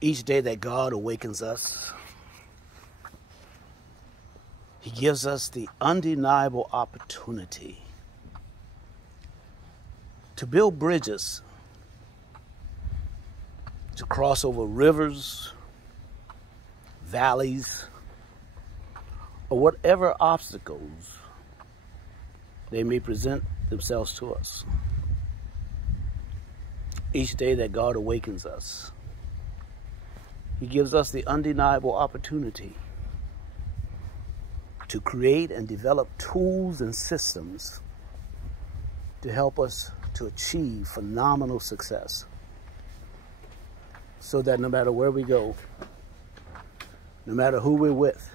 Each day that God awakens us, He gives us the undeniable opportunity to build bridges, to cross over rivers, valleys, or whatever obstacles they may present themselves to us. Each day that God awakens us, He gives us the undeniable opportunity to create and develop tools and systems to help us to achieve phenomenal success, so that no matter where we go, no matter who we're with,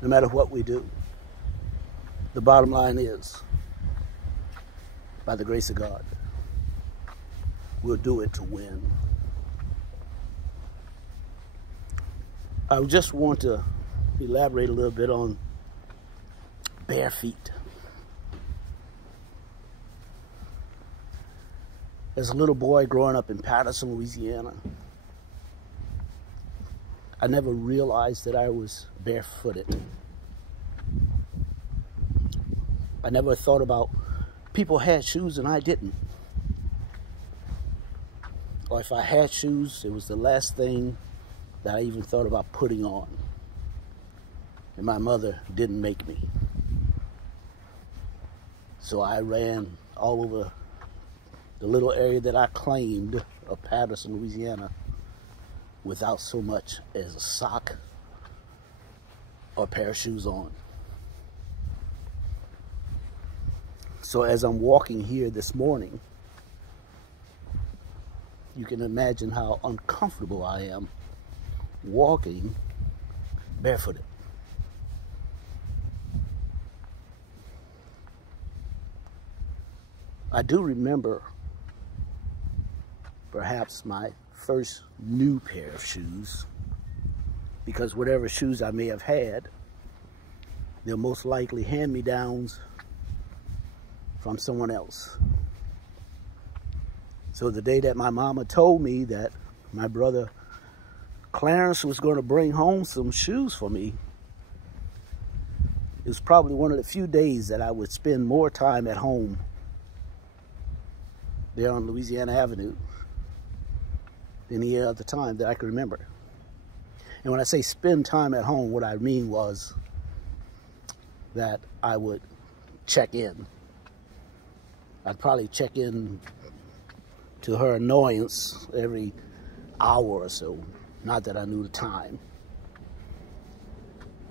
no matter what we do, the bottom line is, by the grace of God, we'll do it to win. I just want to elaborate a little bit on bare feet. As a little boy growing up in Patterson, Louisiana, I never realized that I was barefooted. I never thought about people had shoes and I didn't. Or if I had shoes, it was the last thing that I even thought about putting on. And my mother didn't make me. So I ran all over the little area that I claimed of Patterson, Louisiana, without so much as a sock or a pair of shoes on. So as I'm walking here this morning, you can imagine how uncomfortable I am walking barefooted. I do remember perhaps my first new pair of shoes, because whatever shoes I may have had, they're most likely hand-me-downs from someone else. So the day that my mama told me that my brother Clarence was going to bring home some shoes for me, it was probably one of the few days that I would spend more time at home there on Louisiana Avenue than any other time that I could remember. And when I say spend time at home, what I mean was that I would check in. I'd probably check in, to her annoyance, every hour or so. Not that I knew the time.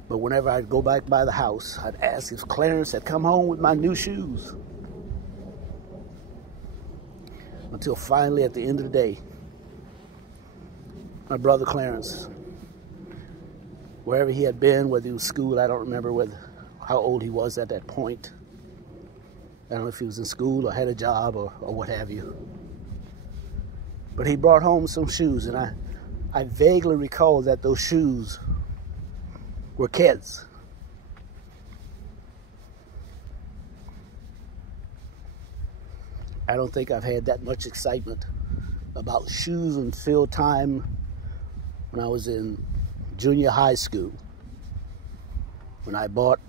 But whenever I'd go back by the house, I'd ask if Clarence had come home with my new shoes. Until finally, at the end of the day, my brother Clarence, wherever he had been, whether he was school, I don't remember how old he was at that point. I don't know if he was in school or had a job or what have you. But he brought home some shoes, and I vaguely recall that those shoes were Keds. I don't think I've had that much excitement about shoes until time when I was in junior high school, when I bought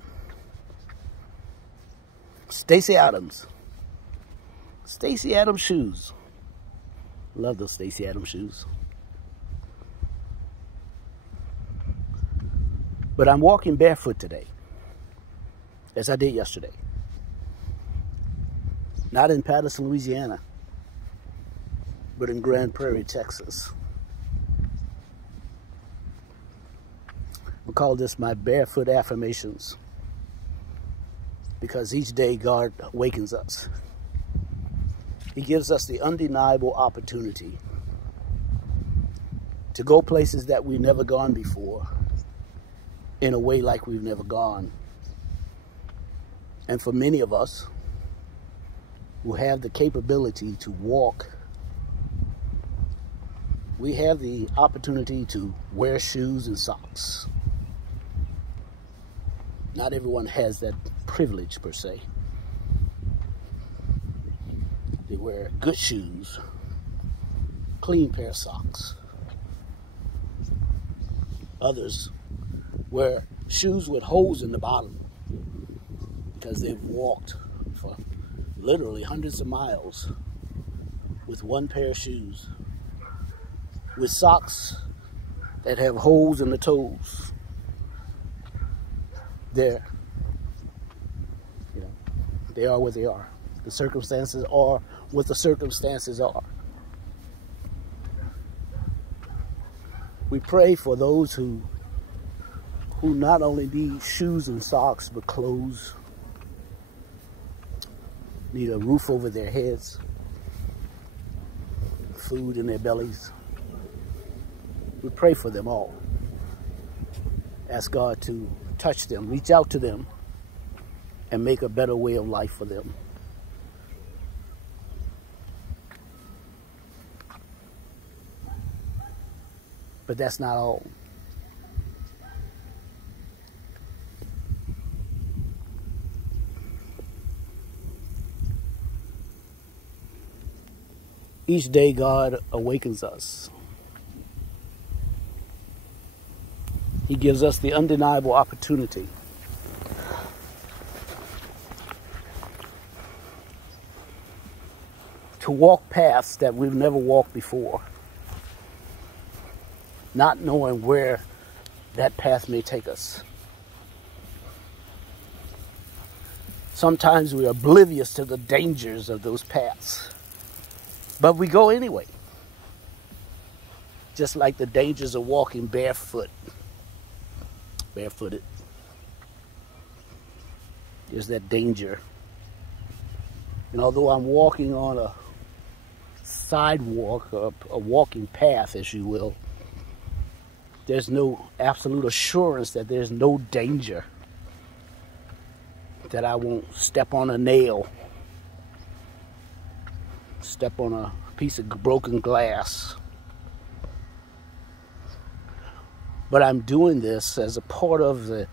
Stacy Adams shoes. Love those Stacy Adams shoes. But I'm walking barefoot today, as I did yesterday. Not in Patterson, Louisiana, but in Grand Prairie, Texas. I'll call this my barefoot affirmations, because each day God awakens us. He gives us the undeniable opportunity to go places that we've never gone before, in a way like we've never gone. And for many of us who have the capability to walk, we have the opportunity to wear shoes and socks. Not everyone has that privilege per se. They wear good shoes, clean pair of socks, Others wear shoes with holes in the bottom because they've walked for literally hundreds of miles with one pair of shoes, with socks that have holes in the toes. They are what they are. The circumstances are what the circumstances are. We pray for those who not only need shoes and socks, but clothes, need a roof over their heads, food in their bellies. We pray for them all. Ask God to touch them, reach out to them, and make a better way of life for them. But that's not all. Each day God awakens us. He gives us the undeniable opportunity to walk paths that we've never walked before, not knowing where that path may take us. Sometimes we're oblivious to the dangers of those paths, but we go anyway. Just like the dangers of walking barefooted. There's that danger. And although I'm walking on a sidewalk, or a walking path, as you will, there's no absolute assurance that there's no danger, that I won't step on a nail, step on a piece of broken glass. But I'm doing this as a part of a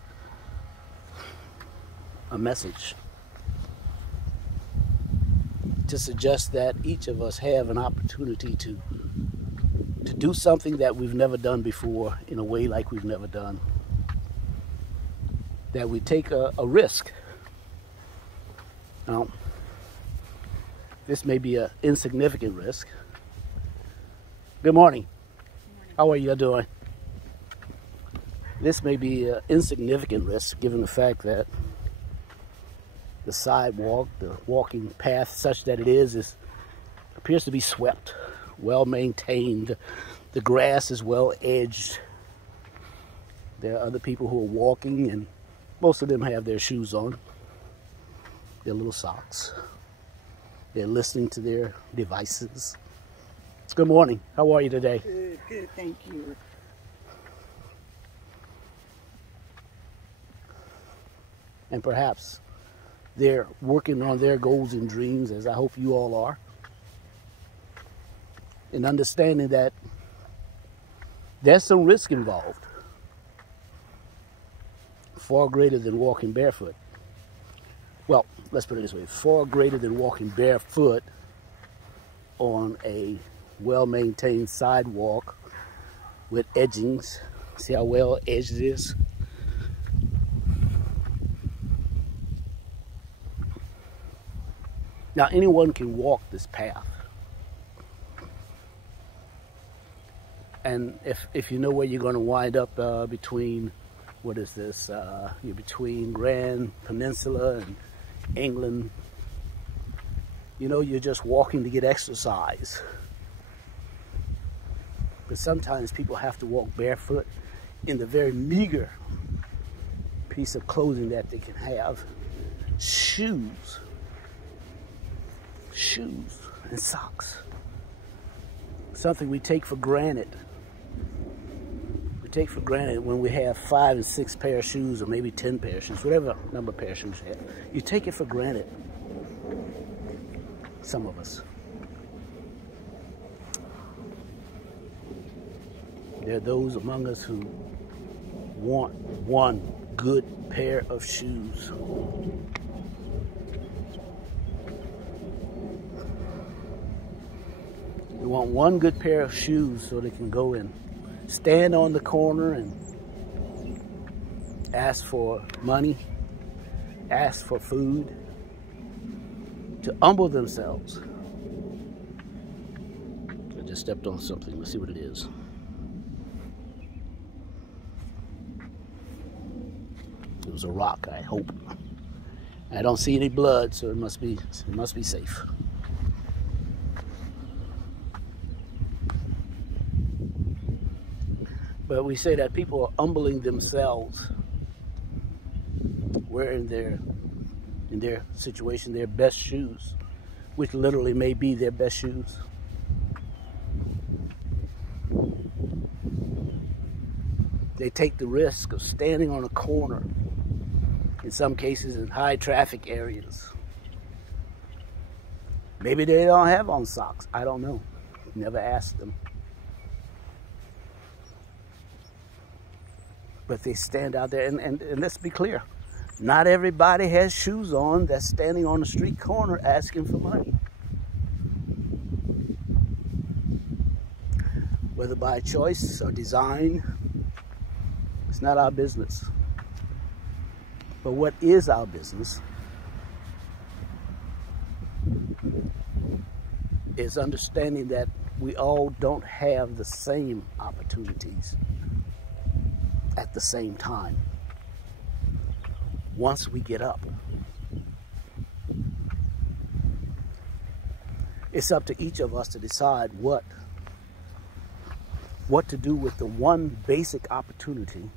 message to suggest that each of us have an opportunity to do something that we've never done before in a way like we've never done. That we take a risk. Now, this may be an insignificant risk. Good morning. Good morning. How are you doing? This may be an insignificant risk given the fact that the sidewalk, the walking path such that it is appears to be swept, well maintained. The grass is well edged. There are other people who are walking, and most of them have their shoes on, their little socks. They're listening to their devices. Good morning. How are you today? Good, thank you. And perhaps they're working on their goals and dreams, as I hope you all are, and understanding that there's some risk involved, far greater than walking barefoot. Well, let's put it this way, far greater than walking barefoot on a well-maintained sidewalk with edgings. See how well edged it is? Now, anyone can walk this path. And if you know where you're going to wind up between, what is this? You're between Grand Peninsula and England. You know, you're just walking to get exercise. But sometimes people have to walk barefoot in the very meager piece of clothing that they can have. Shoes and socks. Something we take for granted. We take for granted when we have 5 and 6 pair of shoes, or maybe 10 pair of shoes, whatever number of pair of shoes you have. You take it for granted. Some of us. There are those among us who want one good pair of shoes. They want one good pair of shoes so they can go and stand on the corner and ask for money, ask for food, to humble themselves. I just stepped on something. Let's see what it is. It was a rock, I hope. I don't see any blood, so it must be safe. But we say that people are humbling themselves, wearing in their situation, their best shoes, which literally may be their best shoes. They take the risk of standing on a corner, in some cases in high traffic areas. Maybe they don't have on socks. I don't know. Never asked them. But they stand out there, and let's be clear. Not everybody has shoes on that's standing on the street corner asking for money. Whether by choice or design, it's not our business. But what is our business is understanding that we all don't have the same opportunities at the same time. Once we get up, it's up to each of us to decide what to do with the one basic opportunity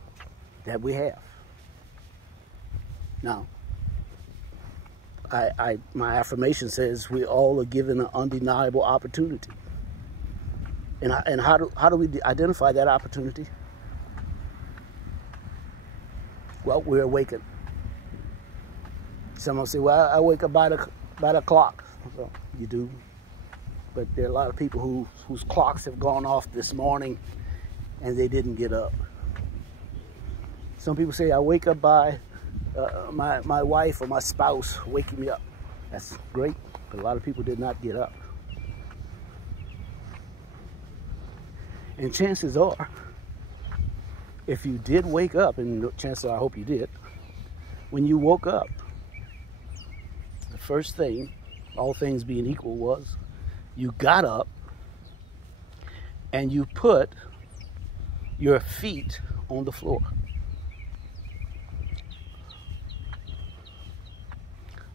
that we have. Now, my affirmation says we all are given an undeniable opportunity. And how do we identify that opportunity? Well, we're awakened. Someone say, well, I wake up by the clock. Well, you do. But there are a lot of people whose clocks have gone off this morning and they didn't get up. Some people say, I wake up by my wife or my spouse waking me up. That's great, but a lot of people did not get up. And chances are, if you did wake up, and chances are I hope you did, when you woke up, the first thing, all things being equal, was you got up and you put your feet on the floor.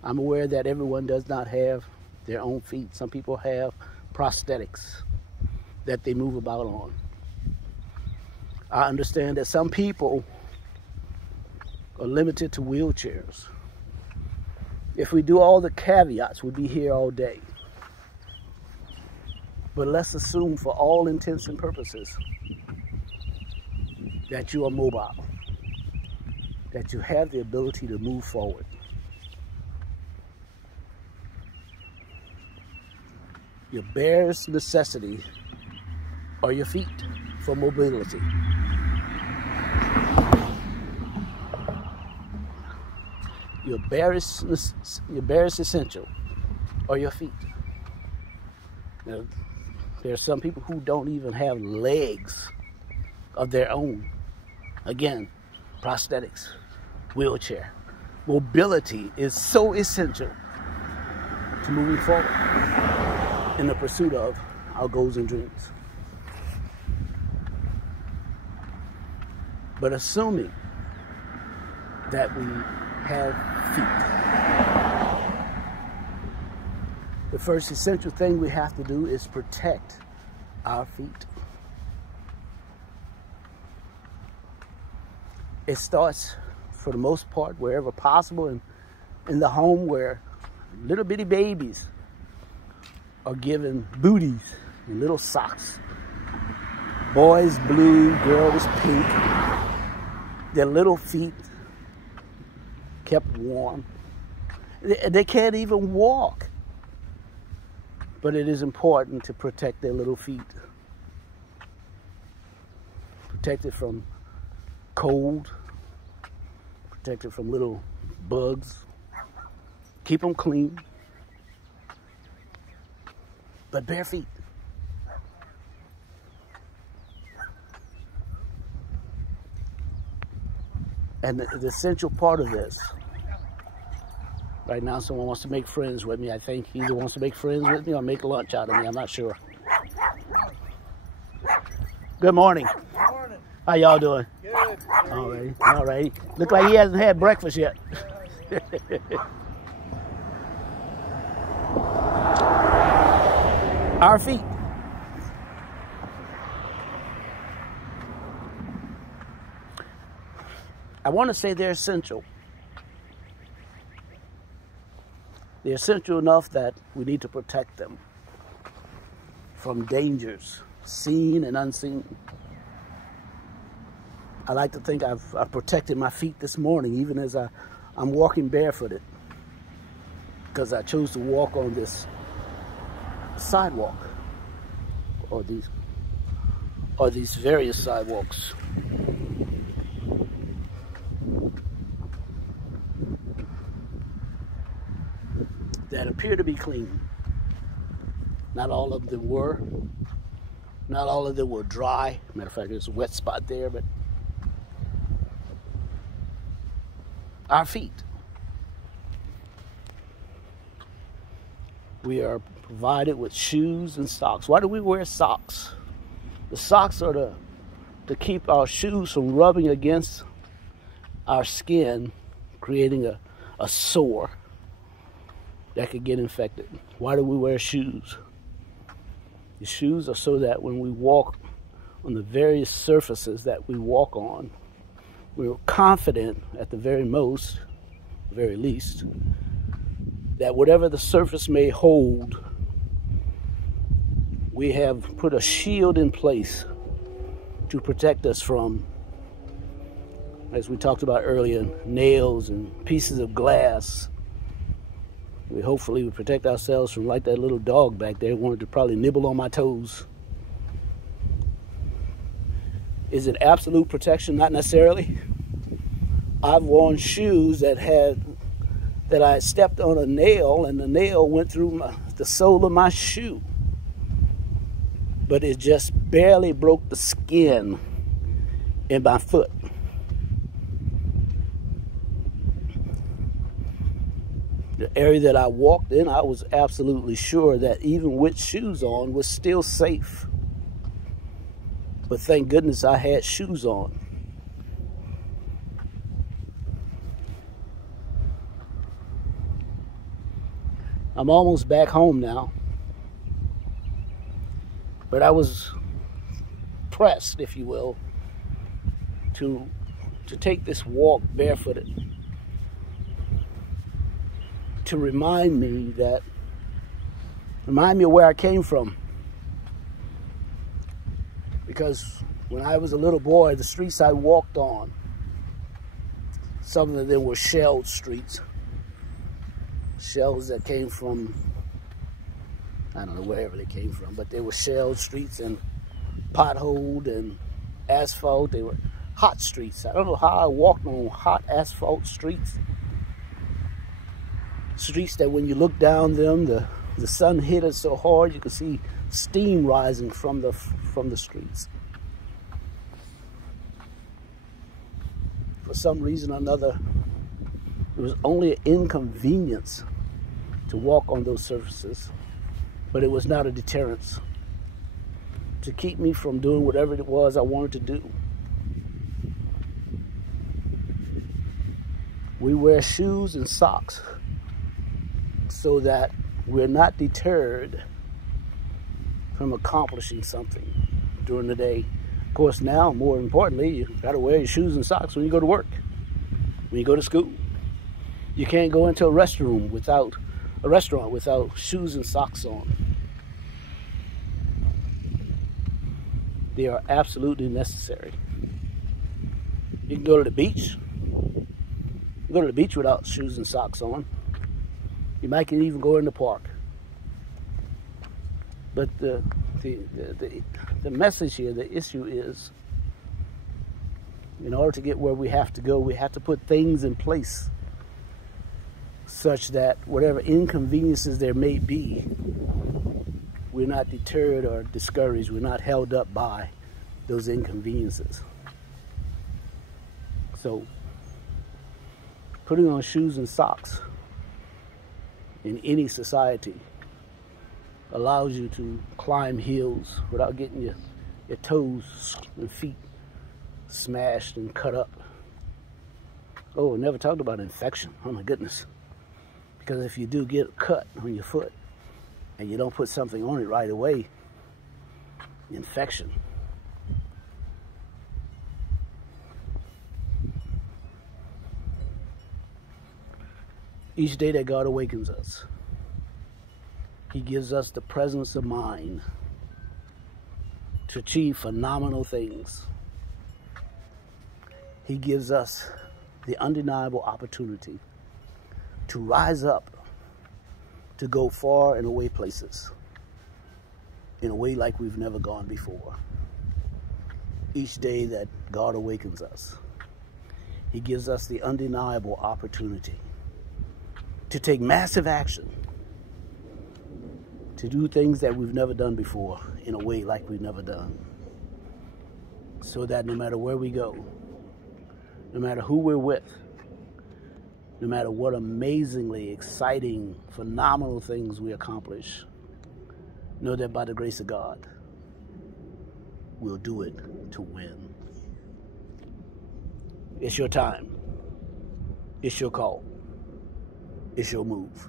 I'm aware that everyone does not have their own feet. Some people have prosthetics that they move about on. I understand that some people are limited to wheelchairs. If we do all the caveats, we'd be here all day. But let's assume for all intents and purposes that you are mobile, that you have the ability to move forward. Your barest necessity are your feet for mobility. Your barest essential are your feet. Now, there are some people who don't even have legs of their own. Again, prosthetics, wheelchair. Mobility is so essential to moving forward in the pursuit of our goals and dreams. But assuming that we have feet, the first essential thing we have to do is protect our feet. It starts, for the most part, wherever possible, in the home where little bitty babies are given booties and little socks. Boys blue, girls pink. Their little feet kept warm. They can't even walk. But it is important to protect their little feet. Protect it from cold. Protect it from little bugs. Keep them clean. But bare feet. And the essential part of this, right now someone wants to make friends with me. I think he either wants to make friends with me or make lunch out of me. I'm not sure. Good morning. Good morning. How y'all doing? Good. All right. All right. Look like he hasn't had breakfast yet. Our feet. I want to say they're essential. They're essential enough that we need to protect them from dangers, seen and unseen. I like to think I've protected my feet this morning, even as I'm walking barefooted, because I chose to walk on this sidewalk, or these various sidewalks. That appear to be clean. Not all of them were. Not all of them were dry. Matter of fact, there's a wet spot there, but our feet. We are provided with shoes and socks. Why do we wear socks? The socks are to keep our shoes from rubbing against our skin, creating a sore that could get infected. Why do we wear shoes? The shoes are so that when we walk on the various surfaces that we walk on, we're confident at the very least, that whatever the surface may hold, we have put a shield in place to protect us from, as we talked about earlier, nails and pieces of glass. We hopefully would protect ourselves from, like that little dog back there, wanted to probably nibble on my toes. Is it absolute protection? Not necessarily. I've worn shoes that I stepped on a nail and the nail went through the sole of my shoe, but it just barely broke the skin in my foot. The area that I walked in, I was absolutely sure that even with shoes on was still safe. But thank goodness I had shoes on. I'm almost back home now. But I was pressed, if you will, to take this walk barefooted, to remind me of where I came from. Because when I was a little boy, the streets I walked on, some of them were shelled streets. Shells that came from, I don't know, wherever they came from, but they were shelled streets and potholed and asphalt. They were hot streets. I don't know how I walked on hot asphalt streets. Streets that when you look down them, the sun hit it so hard you could see steam rising from the streets. For some reason or another, it was only an inconvenience to walk on those surfaces, but it was not a deterrence to keep me from doing whatever it was I wanted to do. We wear shoes and socks so that we're not deterred from accomplishing something during the day. Of course, now, more importantly, you got to wear your shoes and socks when you go to work, when you go to school. You can't go into a restaurant without shoes and socks on. They are absolutely necessary. You can go to the beach. You go to the beach without shoes and socks on. You might even go in the park. But the message here, the issue is, in order to get where we have to go, we have to put things in place such that whatever inconveniences there may be, we're not deterred or discouraged. We're not held up by those inconveniences. So Putting on shoes and socks in any society allows you to climb hills without getting your toes and feet smashed and cut up. Oh, I never talked about infection. Oh my goodness. Because if you do get a cut on your foot and you don't put something on it right away, infection. Each day that God awakens us, He gives us the presence of mind to achieve phenomenal things. He gives us the undeniable opportunity to rise up, to go far and away places in a way like we've never gone before. Each day that God awakens us, He gives us the undeniable opportunity to take massive action, to do things that we've never done before in a way like we've never done, so that no matter where we go, no matter who we're with, no matter what amazingly exciting, phenomenal things we accomplish, know that by the grace of God, we'll do it to win. It's your time. It's your call. It's your move.